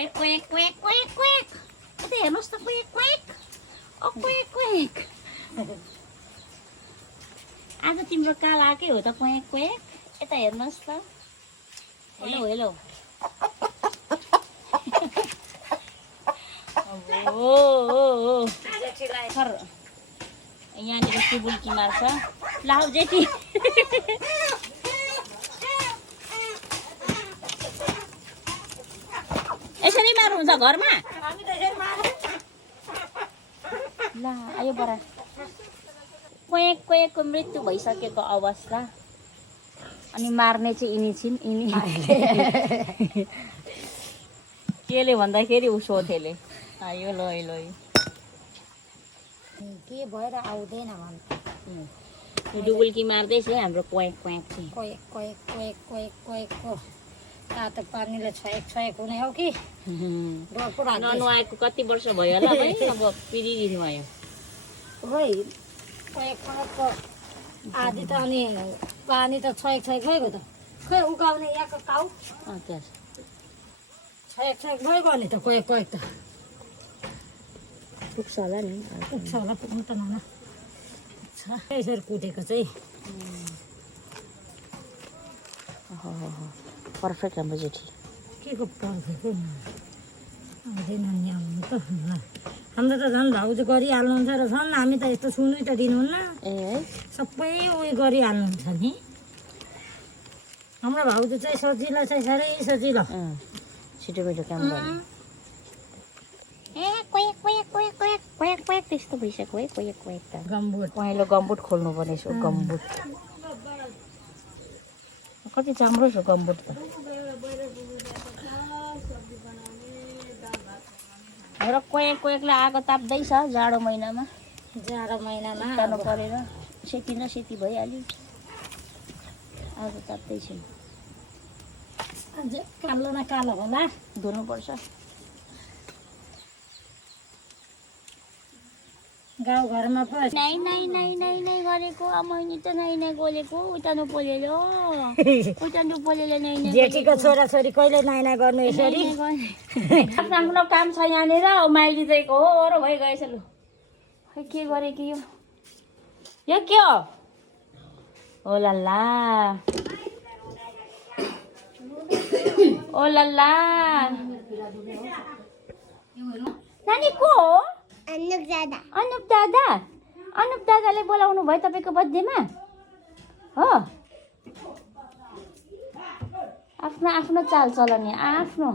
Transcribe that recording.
quake क्वेक क्वेक क्वेक क्वेक यता हेर्नुहोस् त क्वेक क्वेक ओ क्वेक क्वेक आज तिम्रो काल आएकै हो त क्वेक क्वेक यता हेर्नुहोस् त हेलो हेलो यहाँनिर सुबुल्की मार्छ लाउ जेठी यसरी मार्नुहुन्छ घरमा ल आयो बडा क्वेक क्वेकको मृत्यु भइसकेको अवस्था अनि मार्ने चाहिँ यिनी छिन् यिनी केले भन्दाखेरि उ सोथेले आयो ल ल के भएर आउँदैन भन्छ डुबुल्की मार्दैछ है हाम्रो क्वेक क्वेक चाहिँ क्वेक क्वेक क्वेक क्वेक क्वेकको तातो पानीले छोएक हुने हो कि ननुहाएको कति वर्ष भयो होला है अब पिरिदिनु भयो खोइ क्वेक क्वेकको आधी त अनि पानी त छोएक भएको त खोइ उकाउने यहाँको काउ छोएक भइगयो नि त क्वेक क्वेक त पुग्छ होला नि पुग्छ होला पुग्नु त नाना यसरी कुटेको चाहिँ पर्फेक्ट हाम्रो जेठी के को पर्फेक्ट आउँदैन नि आउनु त हाम्रो त झन् भाउजू गरिहाल्नुहुन्छ र झन् हामी त यस्तो सुनै त दिनुहुन्न ए सबै उयो गरिहाल्नुहुन्छ नि हाम्रो भाउजू चाहिँ सजिलो चाहिँ साह्रै सजिलो छिटो मिठो काम गर्नु ए क्वेक क्वेक क्वेक क्वेक क्वेक क्वेक त्यस्तो भइसक्यो है क्वेक क्वेक त गम्बुट पहेँलो गम्बुट खोल्नु पर्ने छ गम्बुट कति राम्रो छ गम्बुट त र क्वेक क्वेकलाई आगो ताप्दैछ जाडो महिनामा ताप्नु परेर सेती नसेती भइहाल्यो आगो ताप्दैछ कालो न कालो होला धुनुपर्छ गाउँघरमा पो नाइ नाइ नाइ नाइ नाइ गरेको मैले त नाइ नाइ गोलेको उतानु पोलेलो नाइ नाइ जेठीको छोराछोरी कहिले नाइ नाइ गर्नु यसरी आफ्नो आफ्नो काम छ यहाँनिर माइली चाहिँ हो र भइगएछ लु खै के गरे कि यो के हो ओ लल्ला ओ लल्ला नानी को हो अनुप दादाले बोलाउनु भयो तपाईँको बर्थडेमा हो आफ्नो आफ्नो चाल चलाउने आफ्नो